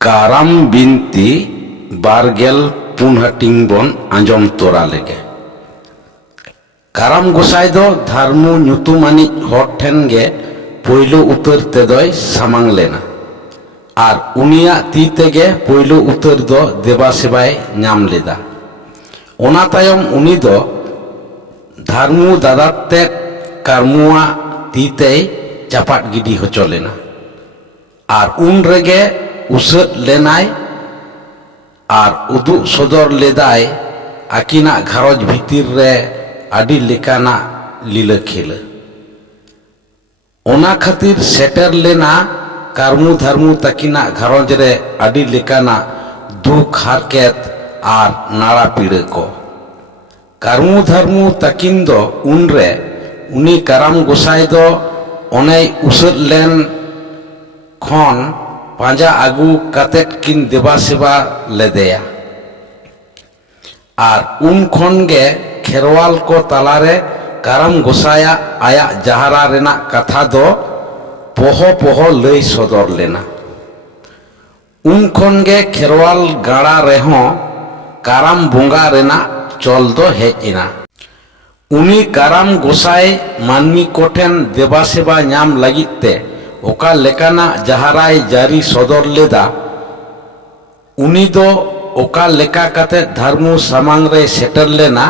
ᱠᱟᱨᱟᱢ ᱵᱤᱱᱛᱤ ᱵᱟᱨᱜᱮᱞ ᱯᱩᱱ ᱦᱟᱹᱴᱤᱧ ᱵᱚᱱ ᱟᱸᱡᱚᱢ ᱛᱚᱨᱟ ᱞᱮᱜᱮ। ᱠᱟᱨᱟᱢ ᱜᱚᱸᱥᱟᱭ ᱫᱚ ᱫᱷᱟᱨᱢᱩ ᱧᱩᱛᱩᱢᱟᱱᱤᱡ ᱦᱚᱲ ᱴᱷᱮᱱ ᱜᱮ ᱯᱳᱭᱞᱳ ᱩᱛᱟᱹᱨ ᱛᱮᱫᱚᱭ ᱥᱟᱢᱟᱝ ᱞᱮᱱᱟ ᱟᱨ ᱩᱱᱤᱭᱟᱜ ᱛᱤ ᱛᱮᱜᱮ ᱯᱳᱭᱞᱳ ᱩᱛᱟᱹᱨ ᱫᱚ ᱫᱮᱵᱟ ᱥᱮᱵᱟᱭ ᱧᱟᱢ ᱞᱮᱫᱟ। ᱚᱱᱟ ᱛᱟᱭᱚᱢ ᱩᱱᱤ ᱫᱚ ᱫᱷᱟᱨᱢᱩ ᱫᱟᱫᱟ ᱛᱮᱫ ᱠᱟᱨᱢᱩᱣᱟᱜ ᱛᱤ ᱛᱮᱭ ᱪᱟᱯᱟᱫ ᱜᱤᱰᱤ ᱦᱚᱪᱚ ᱞᱮᱱᱟ ᱟᱨ ᱩᱱ ᱨᱮᱜᱮ ᱩᱥᱟᱹᱫ ᱞᱮᱱᱟᱭ ᱟर उदुग सदर लेदाय आकिना घारज भितर रे आदि लेकाना लीला खेला ओना खातिर सेटर लेना कारमु धर्मु तकिना घारज रे आदि लेकाना दुख हारकेत आर नाड़ा पीड़ा को कारमु धर्मु तकिन दो उन रे उनी काराम गोसाई दो ओने उसाद लेन खन पांजा आगू कातेट किन देवा सेवा लेदेया आर उन खन गे खेरवाल को तालारे काराम गोसाया आया जहारा रेना कथा दो पोहो पोहो लई सदर लेना उन खन गे खेरवाल गाड़ा रेहो काराम बुंगा रेना चल दो हेजिना उनी काराम गोसाई मानमी कोठेन देवा सेवा नाम लगिते ओका लेकाना जहाराय जारी सदर लेदा उनी दो ओका लेका कते धर्मु सामांग रे सेटर लेना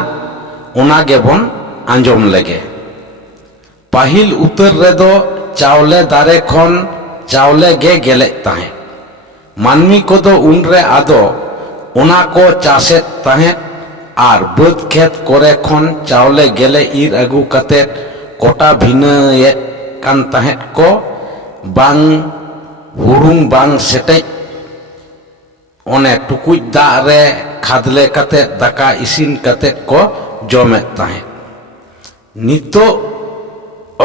ओना गेबन आंजम लेगे पाहिल उतर रेदो चावले दारे खन चावले गे गेले ताहे मानमी को दो उन रे आदो ओना को चासेत ताहे आर बद खेत करे खन चावले गेले इर अगु कते कोटा भिना ये कान ताहे को बांग हुरुंग बांग सेटेज ओने टुकुज दा रे खादले कते दाका इसिन कते को जमे ताहे नितो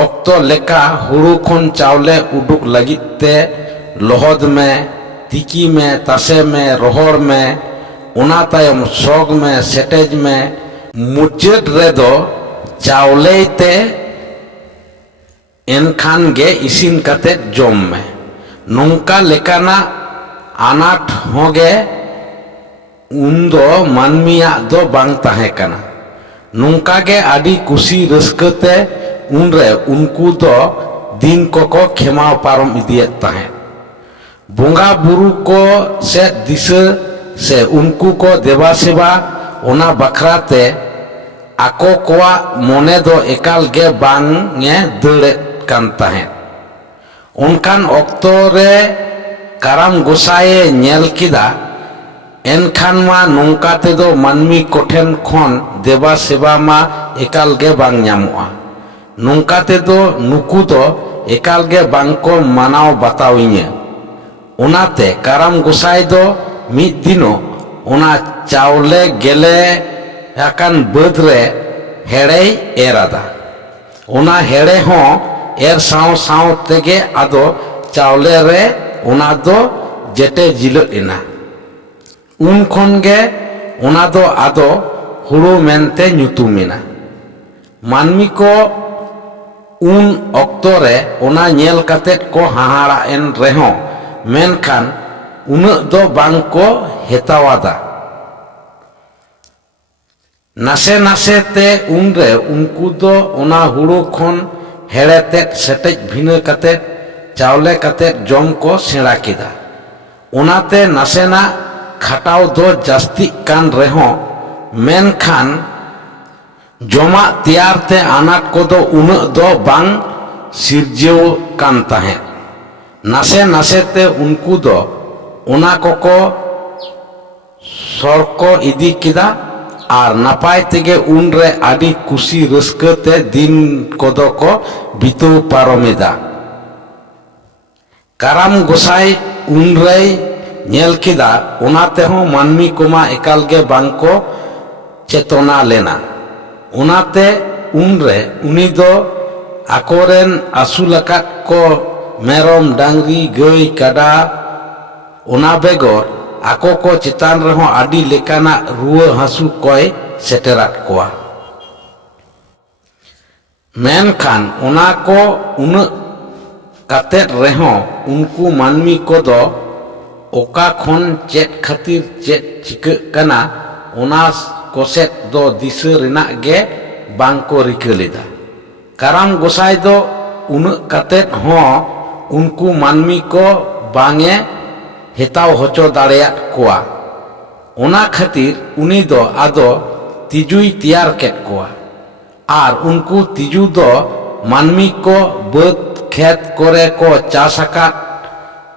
ऑक्तो लेका हुरु खन चावले उडुक लगिते लोहद में तिकी में तासे में रोहर में ओना तायम सोग में सेटेज में मुचेद रेदो चावले ते एनखान गे इसिन कते जम में नौका लेकाना आनाट होगे उन्दो मानमिया दो बांग ताहे कना नौका गे आदि कुसी रस्कते उनरे उनको दो दिन को खेमा पारम इदियत ताहे बोंगा बुरु को से दिशा से उनको को देवा सेवा ओना बखराते आको कोआ मोने दो एकाल गे बांग ने दड़े कान ताहे उनकान ऑक्तो रे काराम गोसाए नेल किदा एनखान मा नौका ते दो मानमी कोठेन खन देवा सेवा मा एकाल गे बांग न्यामुआ नौका ते दो नुकु दो एकाल गे बांग को मानाव बताविnye ओनाते काराम गोसाई दो मिद दिनो ओना चावले गेले याकान बद रे हेड़े एरादा ओना हेड़े हो एर साव साव तेगे आदो चावले रे ओना दो जेटे जिलत इना उन खन गे ओना दो आदो हुरु मेनते ᱧᱩᱛᱩᱢᱮᱱᱟ मानमी को उन ऑक्तो रे ओना नेल कतेट को हाहाड़ा एन रेहो मेनखान उन्नत दो बांग को हेतावादा नासे नासे ते उन रे उनको दो ओना हुरु खन हेड़ेते सेटेज भिना कते चावले कते जम को सेड़ा किदा ओनाते नासेना खाटाव दो जास्ती कान रेहो मेनखान जमा तैयार ते आनाट को दो उन्नत दो बांग सिरजेव कान ताहे नासे नासे ते उनको दो ओना को सरको इदी किदा आर नापाय तेगे उन रे आदि कुसी रस्कते दिन कोदो को बितो पारोमेदा काराम गोसाई उन रे नेल किदा ओनाते हो मानमी कोमा एकाल गे बांग को चेतना लेना ओनाते उन रे उनी दो आकोरेन आसुलकात को मेरम डांगरी गई काडा ओना बेगोर आको को चितान रहो आदि लेकाना रुआ हासु कोय सेटेरात कोआ मेनखान ओना को उन कातेट रेहो उनको मानमी को दो oka khon chet khatir chet chikak kana ona koset do disa renak ge bang ko rika leda. Karam gosai do unak katet ho unku manmi ko bange hetaw hocho dareat koa. Ona khatir uni do ado tijui tiyar ket koa. Ar unku tiju do manmi ko baad khet kore ko chas akat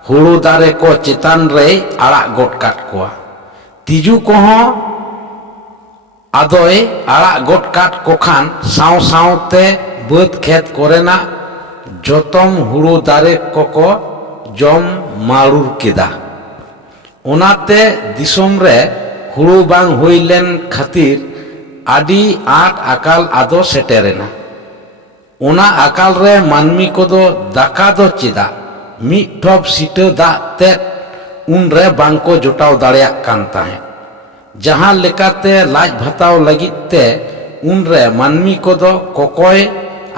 hulu dare ko chetan re arak got kat koa. Tiju koho adoy arak got kat ko khan saw sawte baad khet korena jotom hulu dare koko jom marur keda. Onate disom re hulu bang huilen khatir adi aat akal ado seterena. Ona akal re manmi kodo daka do cheda mid top sita da te un re bangko jotaw dareyak kan tahe. Jahan lekate laj bhataw lagit te un re manmi kodo kokoy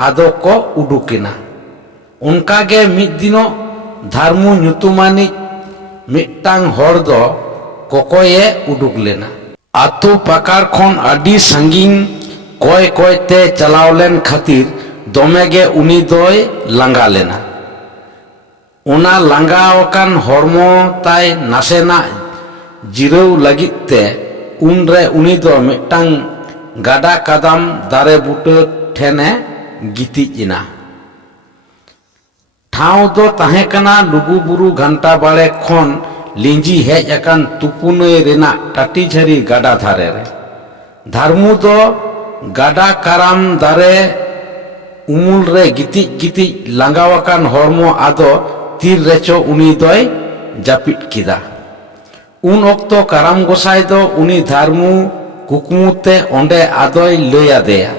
ado ko udukina. Onka ge mid dino dharmu nyutumani mittang hor do kokoye uduk lena. Atu pakar khon adi sanging koy koy te chalaw len khatir domege uni doy langa lena. Ona langa okan hormo tay nasena jiraw lagit te unre uni do mittang gada kadam dare buta thene gitij ina. ठाव दो ताहे कना लुगुबुरु घंटा बाड़े खन लिंजी hedge अकान तुपुनय Raina टाटी झरी गाडा धारे रे। धारमु दो गाडा काराम दारे उमुल रे गितिज गितिज लांगावाकान हरमो आदो तीर रेचो उनी दोय जापिट किदा। उन ओक्तो काराम गोसाई दो उनी धारमु कुकमुते ओंडे आदोय लय आदेया,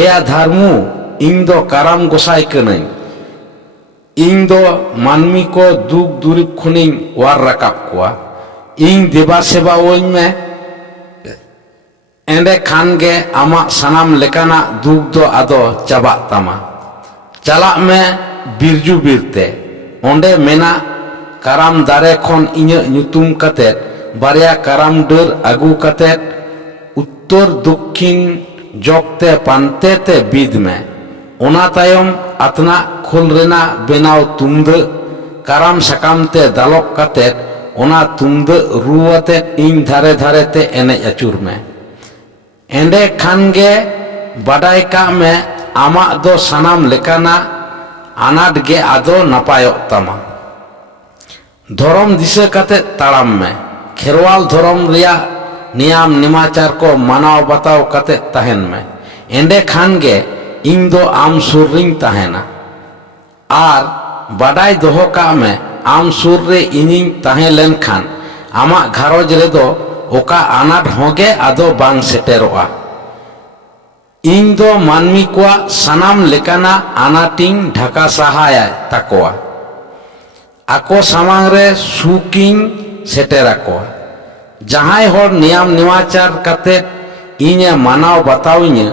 एया धारमु इं दो काराम गोसाई कनाई। ᱤᱧ ᱫᱚ ᱢᱟᱹᱱᱢᱤ ᱠᱚ ᱫᱩᱠ ᱫᱩᱨᱤᱵ ᱠᱷᱚᱱᱤᱧ ᱚᱣᱟᱨ ᱨᱟᱠᱟᱵ ᱠᱚᱣᱟ᱾ ᱤᱧ ᱫᱮᱵᱟ ᱥᱮᱵᱟ ᱟᱹᱧ ᱢᱮ, ᱮᱸᱰᱮ ᱠᱷᱟᱱ ᱜᱮ ᱟᱢᱟᱜ ᱥᱟᱱᱟᱢ ᱞᱮᱠᱟᱱᱟᱜ ᱫᱩᱠ ᱫᱚ ᱟᱫᱚ ᱪᱟᱵᱟᱜ ᱛᱟᱢᱟ᱾ ᱪᱟᱞᱟᱜ ᱢᱮ ᱵᱤᱨᱡᱩ ᱵᱤᱨᱛᱮ, ᱚᱸᱰᱮ ᱢᱮᱱᱟᱜ ᱠᱟᱨᱟᱢ ᱫᱟᱨᱮ ᱠᱷᱚᱱ ᱤᱧᱟᱹᱜ ᱧᱩᱛᱩᱢ ᱠᱟᱛᱮᱫ ᱵᱟᱨᱭᱟ ᱠᱟᱨᱟᱢ ᱰᱟᱹᱨ ᱟᱹᱜᱩ ᱠᱟᱛᱮᱫ ᱩᱛᱛᱚᱨ ᱫᱚᱠᱠᱷᱤᱱ ᱡᱚᱜᱽᱛᱮ ᱯᱟᱱᱛᱮ ᱛᱮ ᱵᱤᱫ ᱢᱮ᱾ ᱚᱱᱟ ᱛᱟᱭᱚᱢ ᱟᱛᱱᱟᱜ ᱠᱷᱳᱞ ᱨᱮᱱᱟᱜ ᱵᱮᱱᱟᱣ ᱛᱩᱢᱫᱟᱹᱜ ᱠᱟᱨᱟᱢ ᱥᱟᱠᱟᱢ ᱛᱮ ᱫᱟᱞᱚᱵ ᱠᱟᱛᱮᱫ ᱚᱱᱟ ᱛᱩᱢᱫᱟᱹᱜ ᱨᱩ ᱟᱛᱮᱫ ᱤᱧ ᱫᱷᱟᱨᱮ ᱫᱷᱟᱨᱮ ᱛᱮ ᱮᱱᱮᱡ ᱟᱹᱪᱩᱨ ᱢᱮ᱾ ᱮᱸᱰᱮ ᱠᱷᱟᱱ ᱜᱮ ᱵᱟᱰᱟᱭ ᱠᱟᱜ ᱢᱮ ᱟᱢᱟᱜ ᱫᱚ ᱥᱟᱱᱟᱢ ᱞᱮᱠᱟᱱᱟᱜ ᱟᱱᱟᱴ ᱜᱮ ᱟᱫᱚ ᱱᱟᱯᱟᱭᱚᱜ ᱛᱟᱢᱟ᱾ ᱫᱷᱚᱨᱚᱢ ᱫᱤᱥᱟᱹ ᱠᱟᱛᱮᱫ ᱛᱟᱲᱟᱢ ᱢᱮ᱾ ᱠᱷᱮᱨᱣᱟᱞ ᱫᱷᱚᱨᱚᱢ ᱨᱮᱭᱟᱜ ᱱᱤᱭᱟᱢ ᱱᱮᱢᱟᱪᱟᱨ ᱠᱚ ᱢᱟᱱᱟᱣ ᱵᱟᱛᱟᱣ ᱠᱟᱛᱮᱫ ᱛᱟᱦᱮᱱ ᱢᱮ᱾ ᱮᱸᱰᱮ ᱠᱷᱟᱱ ᱜᱮ ᱤᱧ ᱫᱚ ᱟᱢ ᱥᱩᱨ ᱨᱤᱧ ᱛᱟᱦᱮᱱᱟ᱾ ᱟᱨ ᱵᱟᱰᱟᱭ ᱫᱚᱦᱚ ᱠᱟᱜ ᱢᱮ ᱟᱢ ᱥᱩᱨ ᱨᱮ ᱤᱧᱤᱧ ᱛᱟᱦᱮᱸ ᱞᱮᱱᱠᱷᱟᱱ ᱟᱢᱟᱜ ᱜᱷᱟᱨᱚᱸᱡᱽ ᱨᱮᱫᱚ ᱚᱠᱟ ᱟᱱᱟᱴ ᱦᱚᱸᱜᱮ ᱟᱫᱚ ᱵᱟᱝ ᱥᱮᱴᱮᱨᱚᱜᱼᱟ᱾ ᱤᱧ ᱫᱚ ᱢᱟᱹᱱᱢᱤ ᱠᱚᱣᱟᱜ ᱥᱟᱱᱟᱢ ᱞᱮᱠᱟᱱᱟᱜ ᱟᱱᱟᱴᱤᱧ ᱰᱷᱟᱠᱟ ᱥᱟᱦᱟᱭ ᱛᱟᱠᱚᱣᱟ᱾ ᱟᱠᱚ ᱥᱟᱢᱟᱝ ᱨᱮ ᱥᱩᱠᱤᱧ ᱥᱮᱴᱮᱨ ᱟᱠᱚᱣᱟ᱾ ᱡᱟᱦᱟᱸᱭ ᱦᱚᱲ ᱱᱤᱭᱟᱢ ᱱᱮᱢᱟᱪᱟᱨ ᱠᱟᱛᱮᱫ ᱤᱧᱮ ᱢᱟᱱᱟᱣ ᱵᱟᱛᱟᱣᱤᱧᱟᱹ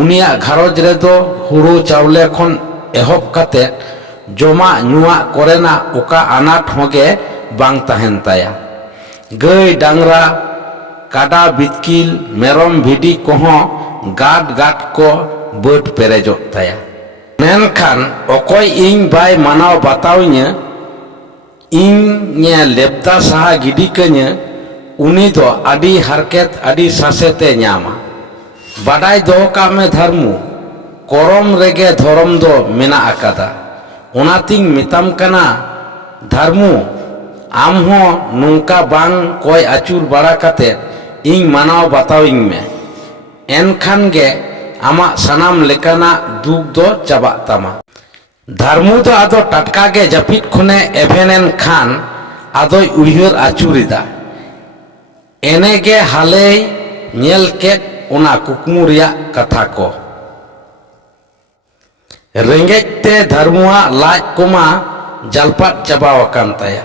ᱩᱱᱤᱭᱟᱜ ᱜᱷᱟᱨᱚᱸᱡᱽ ᱨᱮᱫᱚ ᱦᱩᱲᱩ ᱪᱟᱣᱞᱮ ᱠᱷᱚᱱ ᱮᱦᱚᱵ ᱠᱟᱛᱮᱫ ᱡᱚᱢᱟᱜ ᱧᱩᱣᱟᱜ ᱠᱚᱨᱮᱱᱟᱜ ᱚᱠᱟ ᱟᱱᱟᱴ ᱦᱚᱸᱜᱮ ᱵᱟᱝ ᱛᱟᱦᱮᱱ ᱛᱟᱭᱟ᱾ ᱜᱟᱹᱭ ᱰᱟᱝᱨᱟ ᱠᱟᱰᱟ ᱵᱤᱛᱠᱤᱞ ᱢᱮᱨᱚᱢ ᱵᱷᱤᱰᱤ ᱠᱚᱦᱚᱸ ᱜᱟᱰ ᱜᱟᱰ ᱠᱚ ᱵᱟᱹᱰ ᱯᱮᱨᱮᱡᱚᱜ ᱛᱟᱭᱟ᱾ ᱢᱮᱱᱠᱷᱟᱱ ᱚᱠᱚᱭ ᱤᱧ ᱵᱟᱭ ᱢᱟᱱᱟᱣ ᱵᱟᱛᱟᱣᱤᱧᱟᱹ, ᱤᱧᱮ ᱞᱮᱵᱫᱟ ᱥᱟᱦᱟ ᱜᱤᱰᱤ ᱠᱟᱹᱧᱟᱹ, ᱩᱱᱤ ᱫᱚ ᱟᱹᱰᱤ ᱦᱟᱨᱠᱮᱛ ᱟᱹᱰᱤ ᱥᱟᱥᱮᱛᱮ ᱧᱟᱢᱟ᱾ ᱵᱟᱰᱟᱭ ᱫᱚᱦᱚ ᱠᱟᱜ ᱢᱮ ᱫᱷᱟᱨᱢᱩ, ᱠᱚᱨᱚᱢ ᱨᱮᱜᱮ ᱫᱷᱚᱨᱚᱢ ᱫᱚ ᱢᱮᱱᱟᱜ ᱟᱠᱟᱫᱟ᱾ ᱚᱱᱟᱛᱤᱧ ᱢᱮᱛᱟᱢ ᱠᱟᱱᱟ ᱫᱷᱟᱨᱢᱩ, ᱟᱢ ᱦᱚᱸ ᱱᱚᱝᱠᱟ ᱵᱟᱝ ᱠᱚᱭ ᱟᱹᱪᱩᱨ ᱵᱟᱲᱟ ᱠᱟᱛᱮᱫ ᱤᱧ ᱢᱟᱱᱟᱣ ᱵᱟᱛᱟᱣᱤᱧ ᱢᱮ᱾ ᱮᱱᱠᱷᱟᱱ ᱜᱮ ᱟᱢᱟᱜ ᱥᱟᱱᱟᱢ ᱞᱮᱠᱟᱱᱟᱜ ᱫᱩᱠ ᱫᱚ ᱪᱟᱵᱟᱜ ᱛᱟᱢᱟ᱾ ᱫᱷᱟᱨᱢᱩ ᱫᱚ ᱟᱫᱚ ᱴᱟᱴᱠᱟ ᱜᱮ ᱡᱟᱹᱯᱤᱫ ᱠᱷᱚᱱᱮ ᱮᱵᱷᱮᱱᱮᱱ ᱠᱷᱟᱱ ᱟᱫᱚᱭ ᱩᱭᱦᱟᱹᱨ ᱟᱹᱪᱩᱨᱮᱫᱟ᱾ ᱮᱱᱮᱜᱮ ᱦᱟᱞᱮᱭ ᱧᱮᱞ ᱠᱮᱫ ᱚᱱᱟ ᱠᱩᱠᱢᱩ ᱨᱮᱭᱟᱜ ᱠᱟᱛᱷᱟ ᱠᱚ᱾ ᱨᱮᱸᱜᱮᱡ ᱛᱮ ᱫᱷᱟᱨᱢᱩᱣᱟᱜ ᱞᱟᱡ ᱠᱚᱢᱟ ᱡᱟᱞᱯᱟᱫ ᱪᱟᱵᱟᱣ ᱟᱠᱟᱱ ᱛᱟᱭᱟ᱾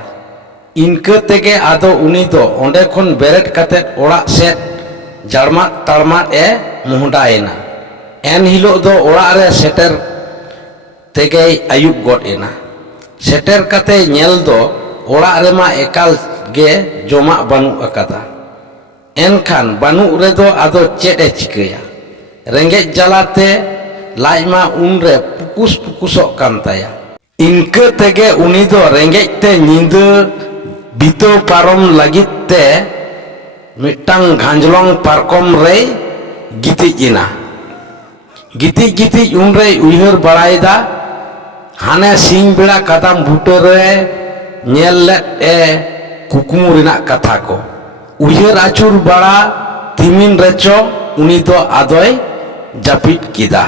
ᱤᱱᱠᱟᱹ ᱛᱮᱜᱮ ᱟᱫᱚ ᱩᱱᱤ ᱫᱚ ᱚᱸᱰᱮ ᱠᱷᱚᱱ ᱵᱮᱨᱮᱫ ᱠᱟᱛᱮᱫ ᱚᱲᱟᱜ ᱥᱮᱫ ᱡᱟᱲᱢᱟᱫ ᱛᱟᱲᱢᱟᱫ ᱮ ᱢᱚᱦᱰᱟᱭᱮᱱᱟ᱾ ᱮᱱ ᱦᱤᱞᱳᱜ ᱫᱚ ᱚᱲᱟᱜ ᱨᱮ ᱥᱮᱴᱮᱨ ᱛᱮᱜᱮᱭ ᱟᱹᱭᱩᱵ ᱜᱚᱫ ᱮᱱᱟ᱾ ᱥᱮᱴᱮᱨ ᱠᱟᱛᱮᱭ ᱧᱮᱞ ᱫᱚ ओड़ा रेमा एकाल गे जमा बानु अकादा एनखान बानु रेदो आदो चेडे चिकया रेंगे जलाते लाइमा उनरे पुकुस पुकुसो कान ताया इनके तेगे उनी दो रेंगे ते नींद बितो पारम लगित ते मिट्टांग घांजलोंग पारकम रे गितिजिना गिति गिति उनरे उइहर बड़ाइदा हाने सिंह बेड़ा कदम बूटे रे नेल ए कुकुमु रिना कथा को उइहर आचुर बड़ा तिमिन रेचो उनी दो आदोय जापिट किदा।